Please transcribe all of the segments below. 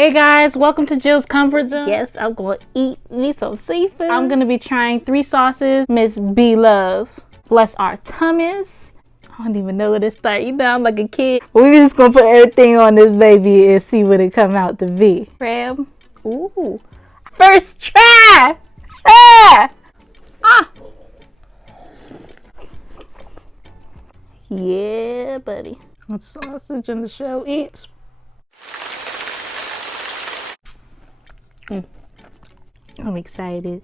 Hey guys, welcome to Jill's Comfort Zone. Yes, I'm going to eat me some seafood. I'm going to be trying 3 sauces. Miss B Love. Bless our tummies. I don't even know what to start. You know, I'm like a kid. We're just going to put everything on this baby and see what it come out to be. Crab. Ooh. First try. Ah! Ah! Yeah, buddy. What sausage in the show eats. I'm excited.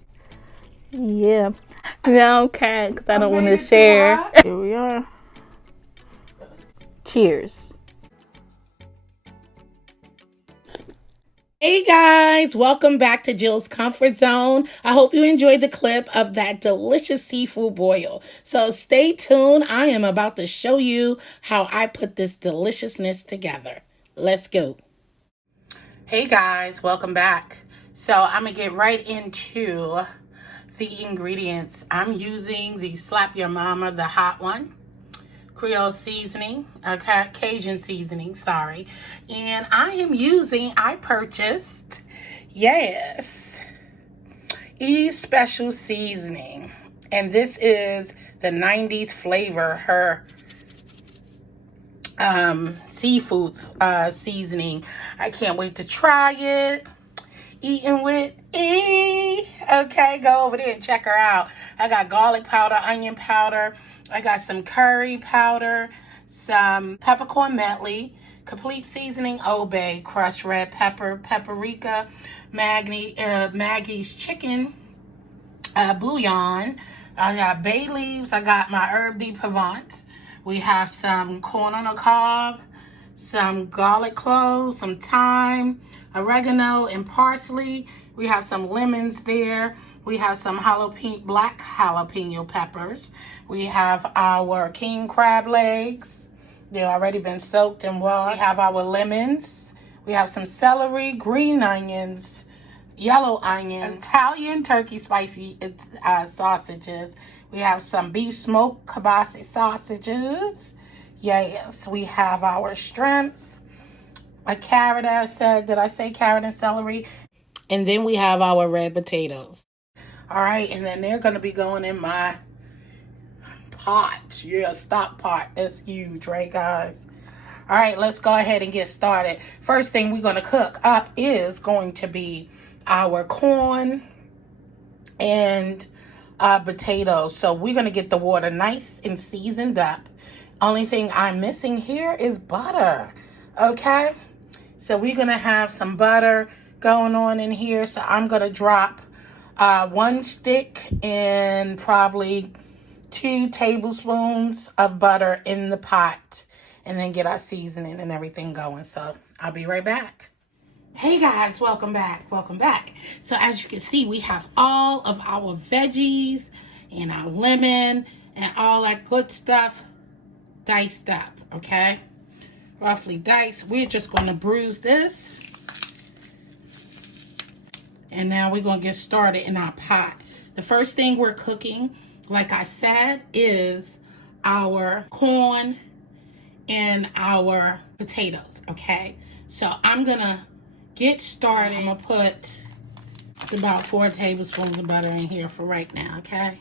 Yeah. No, okay, because I don't want to share. Here we are. Cheers. Hey guys, welcome back to Jill's Comfort Zone. I hope you enjoyed the clip of that delicious seafood boil. So stay tuned. I am about to show you how I put this deliciousness together. Let's go. Hey guys, welcome back. So I'm going to get right into the ingredients. I'm using the Slap Your Mama, the hot one. Creole seasoning, okay, Cajun seasoning, sorry. And I purchased, yes, E's Special Seasoning. And this is the 90's flavor, her seafood seasoning. I can't wait to try it. Eating with E. Okay, go over there and check her out. I got garlic powder, onion powder. I got some curry powder, some peppercorn medley, complete seasoning, obey, crushed red pepper, paprika, Maggie's chicken bouillon. I got bay leaves. I got my herb de Provence. We have some corn on the cob, some garlic cloves, some thyme, oregano, and parsley. We have some lemons there. We have some black jalapeno peppers. We have our king crab legs. They've already been soaked and washed. We have our lemons. We have some celery, green onions, yellow onion, Italian turkey spicy sausages. We have some beef smoked kielbasa sausages. Yes, we have our shrimps. A carrot, did I say carrot and celery? And then we have our red potatoes. All right, and then they're going to be going in my pot. Yeah, stock pot. That's huge, right, guys? All right, let's go ahead and get started. First thing we're going to cook up is going to be our corn and potatoes. So we're going to get the water nice and seasoned up. Only thing I'm missing here is butter, okay? So we're going to have some butter going on in here. So I'm going to drop 1 stick and probably 2 tablespoons of butter in the pot, and then get our seasoning and everything going. So I'll be right back. Hey guys, welcome back. So as you can see, we have all of our veggies and our lemon and all that good stuff diced up, okay? Roughly diced. We're just going to bruise this. And now we're going to get started in our pot. The first thing we're cooking, like I said, is our corn and our potatoes, okay? So I'm going to get started. I'm going to put about 4 tablespoons of butter in here for right now, okay?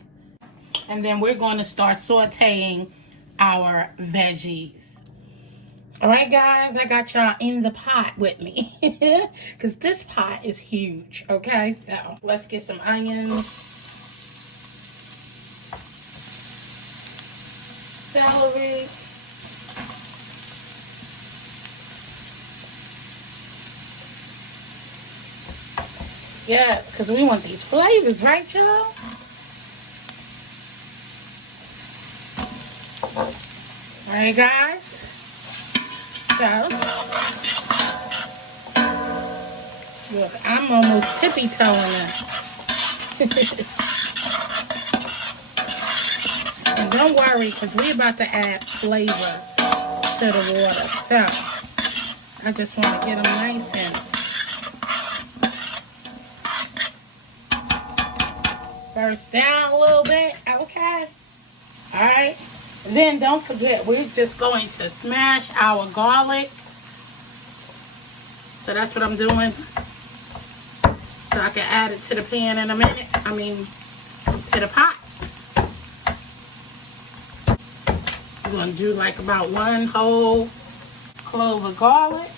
And then we're going to start sauteing our veggies. All right, guys, I got y'all in the pot with me because this pot is huge, okay? So let's get some onions, celery, yes, because we want these flavors, right, y'all? All right, guys. So, look, I'm almost tippy-toeing it. And don't worry, because we're about to add flavor to the water. So, I just want to get them nice and burst down a little bit, okay? All right. And then don't forget, we're just going to smash our garlic So that's what I'm doing. So I can add it to the pan in a minute. I mean, to the pot. I'm going to do like about 1 whole clove of garlic.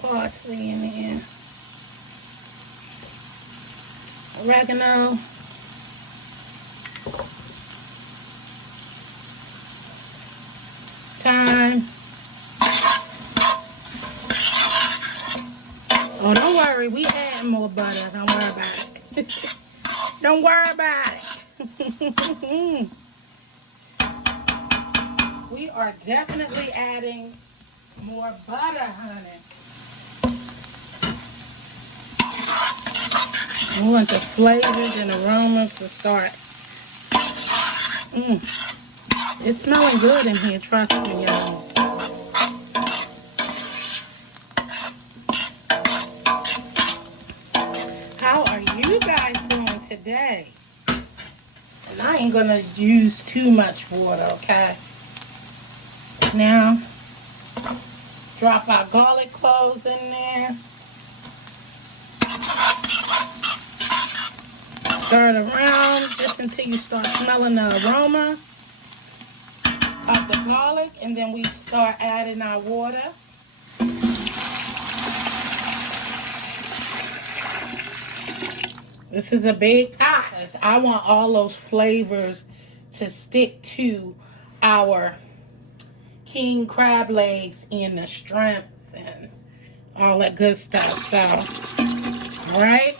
Parsley in there. Oregano. Thyme. Oh, don't worry. We add more butter. Don't worry about it. Don't worry about it. We are definitely adding more butter, honey. We want the flavors and aromas to start. It's smelling good in here, trust me, y'all. How are you guys doing today? And I ain't gonna use too much water, okay? Now, drop our garlic cloves in there. Stir it around just until you start smelling the aroma of the garlic, and then we start adding our water. This is a big pot. I want all those flavors to stick to our king crab legs and the shrimps and all that good stuff. So, all right.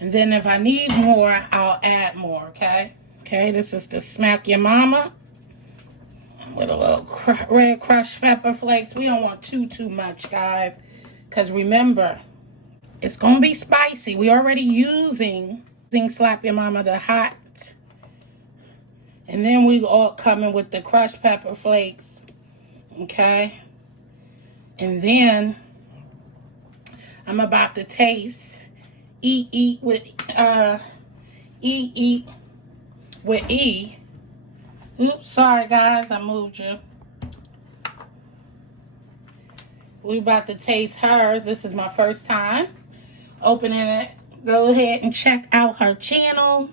And then if I need more, I'll add more, okay? Okay, this is the Smack Your Mama with a little red crushed pepper flakes. We don't want too much, guys, because remember, it's going to be spicy. We already using Slap Your Mama the hot. And then we all coming with the crushed pepper flakes, okay? And then I'm about to taste eat with E. Oops, sorry guys, I moved you. We about to taste hers. This is my first time opening it. Go ahead and check out her channel.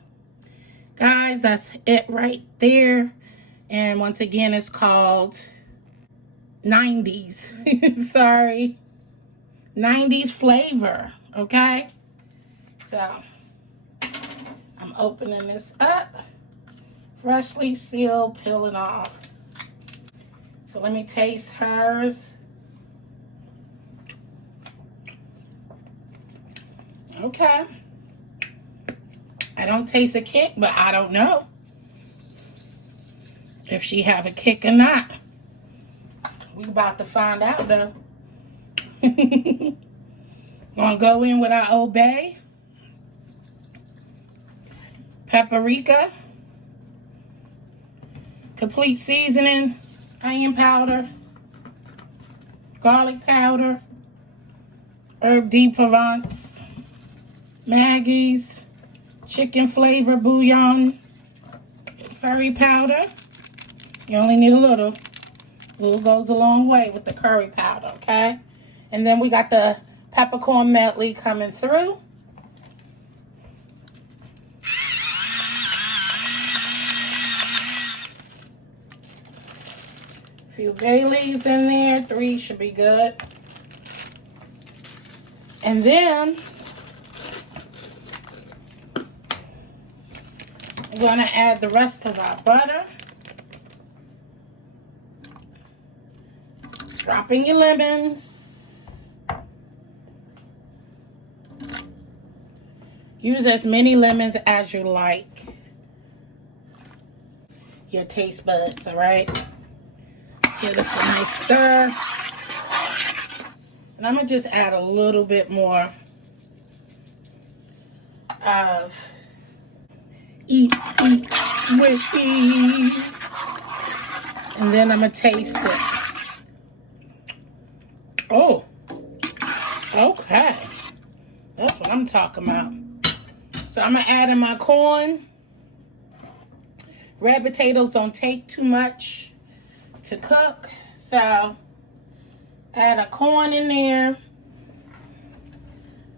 Guys, that's it right there. And once again, it's called 90's. Sorry. 90's flavor, okay? So, I'm opening this up. Freshly sealed, peeling off. So, let me taste hers. Okay. I don't taste a kick, but I don't know if she have a kick or not. We about to find out, though. Gonna go in with our Old Bay, paprika, complete seasoning, onion powder, garlic powder, herb de Provence, Maggie's, chicken flavor bouillon, curry powder. You only need a little. A little goes a long way with the curry powder, okay? And then we got the peppercorn medley coming through. A few bay leaves in there. 3 should be good. And then we're going to add the rest of our butter. Dropping your lemons. Use as many lemons as you like. Your taste buds, all right? Let's give this a nice stir. And I'm going to just add a little bit more of eat with ease. And then I'm going to taste it. Oh, okay. That's what I'm talking about. So I'm going to add in my corn. Red potatoes don't take too much to cook. So add a corn in there.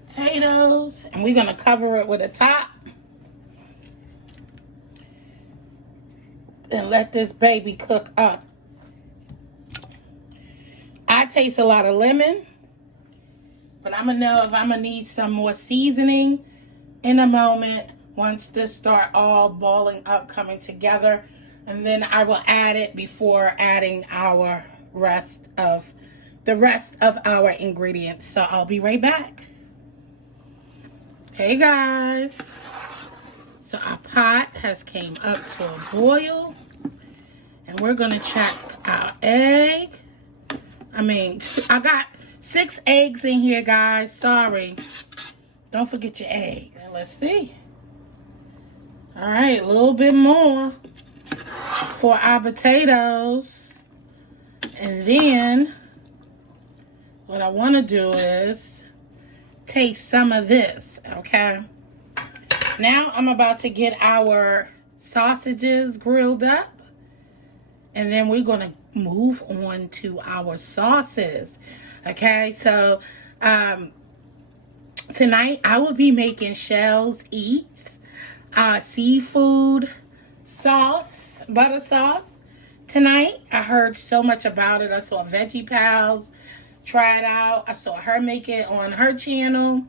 Potatoes. And we're going to cover it with a top. And let this baby cook up. I taste a lot of lemon. But I'm going to know if I'm going to need some more seasoning in a moment. Once this start all balling up, coming together. And then I will add it before adding the rest of our ingredients. So I'll be right back. Hey guys. So our pot has came up to a boil. And we're going to check our egg. I got 6 eggs in here, guys. Sorry. Don't forget your eggs. Let's see. All right, a little bit more for our potatoes. And then what I want to do is taste some of this, okay? Now I'm about to get our sausages grilled up. And then we're going to move on to our sauces. Okay, so tonight I will be making Shell's Eats seafood sauce, butter sauce. Tonight, I heard so much about it. I saw Veggie Pals try it out. I saw her make it on her channel,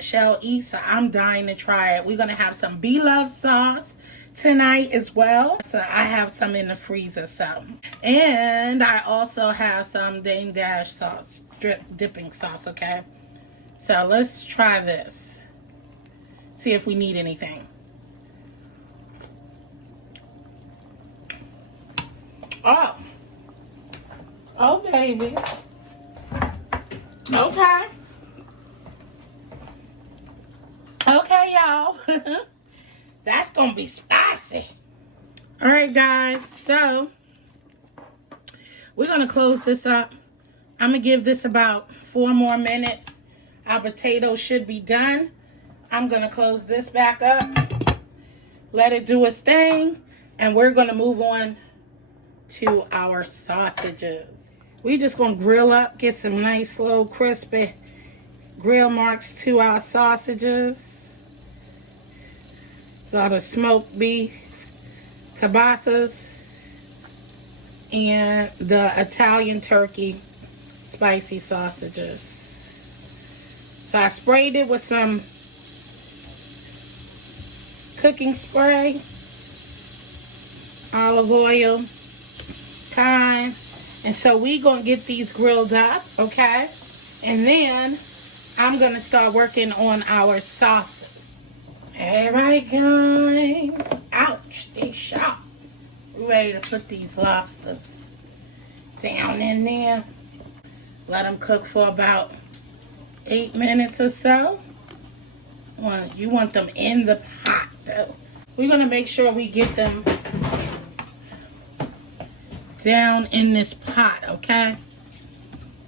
Shell Eats. So I'm dying to try it. We're going to have some Be-Love sauce tonight as well. So I have some in the freezer. And I also have some Dame Dash sauce, dipping sauce, okay? So let's try this. See if we need anything. Oh baby. Okay. Okay, y'all. That's gonna be spicy. All right, guys. So we're gonna close this up. I'm gonna give this about 4 more minutes. Our potatoes should be done. I'm gonna close this back up. Let it do its thing. And we're gonna move on to our sausages. We just gonna grill up, get some nice little crispy grill marks to our sausages. So the smoked beef, kielbasas, and the Italian turkey spicy sausages. So I sprayed it with some cooking spray, olive oil, thyme. And so we gonna get these grilled up, okay? And then I'm gonna start working on our sauces. All right, guys. Ouch, they sharp. We're ready to put these lobsters down in there. Let them cook for about 8 minutes or so. You want them in the pot, though. We're gonna make sure we get them down in this pot, okay?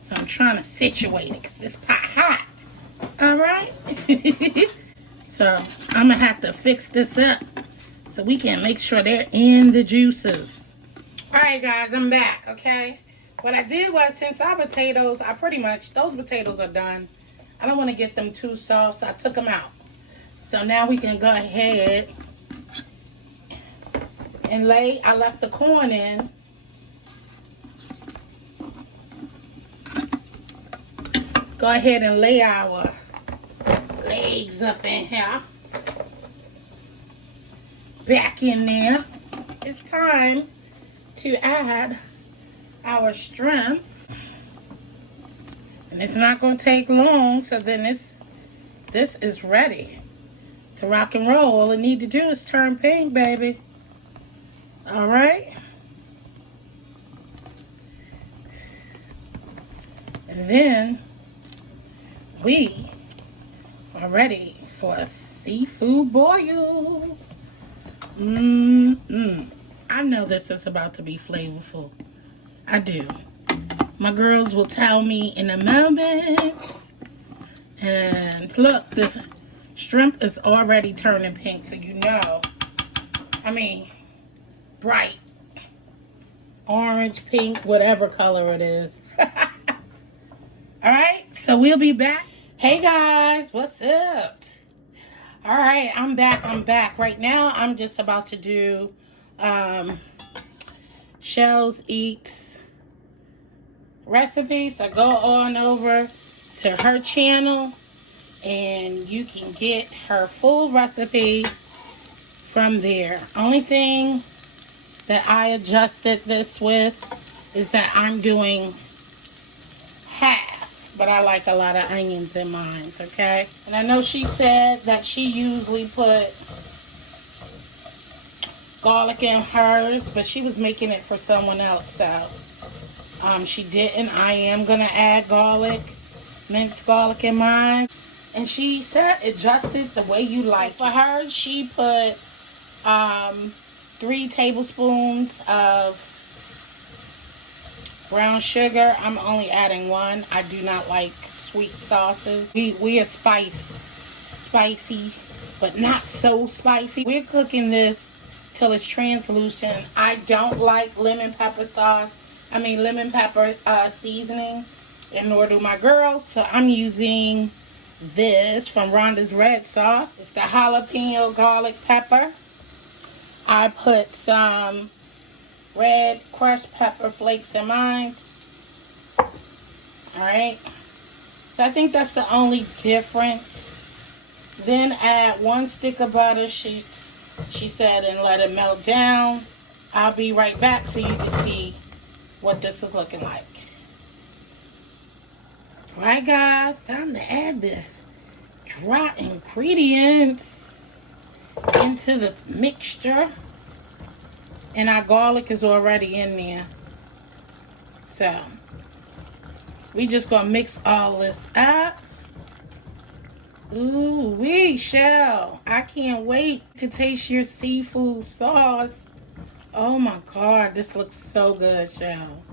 So I'm trying to situate it because this pot hot. All right. So I'm gonna have to fix this up so we can make sure they're in the juices. All right, guys, I'm back. Okay. What I did was, since our potatoes, those potatoes are done. I don't want to get them too soft, so I took them out. So now we can go ahead and I left the corn in. Go ahead and lay our legs up in here. Back in there. It's time to add our shrimps. And it's not going to take long, so then this is ready to rock and roll. All it need to do is turn pink, baby. All right. And then we are ready for a seafood boil. I know this is about to be flavorful. I do. My girls will tell me in a moment. And look, the shrimp is already turning pink, so you know bright orange, pink, whatever color it is. All right, so we'll be back. Hey guys, what's up? All right, I'm back. Right now, I'm just about to do Shells Eats recipe. So go on over to her channel and you can get her full recipe from there. Only thing that I adjusted this with is that I'm doing half, but I like a lot of onions in mine, okay? And I know she said that she usually put garlic in hers, but she was making it for someone else, so she didn't. I am gonna add garlic, minced garlic in mine, and she said adjust it the way you like. For her, she put 3 tablespoons of brown sugar. I'm only adding 1. I do not like sweet sauces. We are spicy, but not so spicy. We're cooking this till it's translucent. I don't like lemon pepper seasoning, and nor do my girls. So I'm using this from Rhonda's red sauce. It's the jalapeno garlic pepper. I put some red crushed pepper flakes in mine. Alright. So I think that's the only difference. Then add 1 stick of butter, she said, and let it melt down. I'll be right back so you can see what this is looking like. Alright guys, time to add the dry ingredients into the mixture. And our garlic is already in there. So, we just gonna mix all this up. Ooh, wee, Shell. I can't wait to taste your seafood sauce. Oh my God, this looks so good, Shell.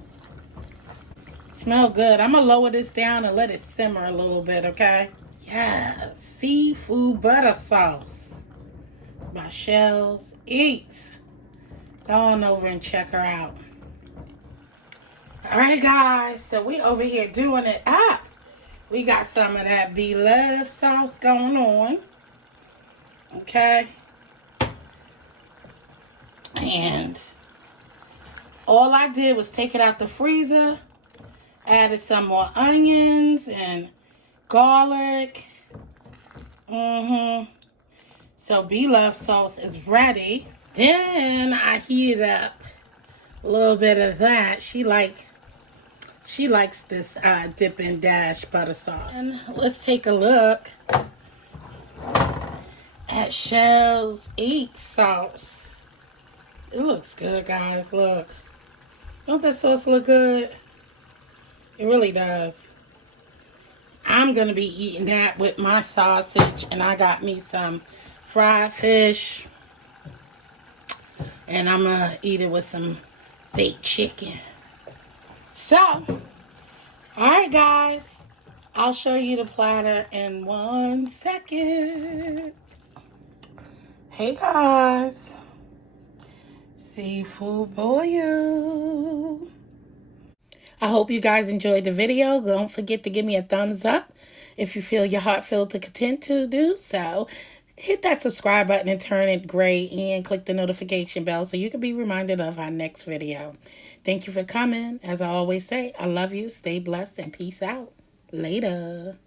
Smell good. I'm gonna lower this down and let it simmer a little bit, okay? Yeah, seafood butter sauce by Shells Eats. Go on over and check her out. Alright guys, so we over here doing it up. We got some of that Be-Love sauce going on. Okay. And all I did was take it out the freezer. Added some more onions and garlic. So Be-Love sauce is ready. Then I heated up a little bit of that. She likes this dip and dash butter sauce. And let's take a look at Shells Eats sauce. It looks good, guys. Look. Don't that sauce look good? It really does. I'm going to be eating that with my sausage. And I got me some fried fish. And I'm going to eat it with some baked chicken. So, alright guys. I'll show you the platter in 1 second. Hey guys. Seafood boil. I hope you guys enjoyed the video. Don't forget to give me a thumbs up if you feel your heart filled to content to do so. Hit that subscribe button and turn it gray and click the notification bell so you can be reminded of our next video. Thank you for coming. As I always say, I love you. Stay blessed and peace out. Later.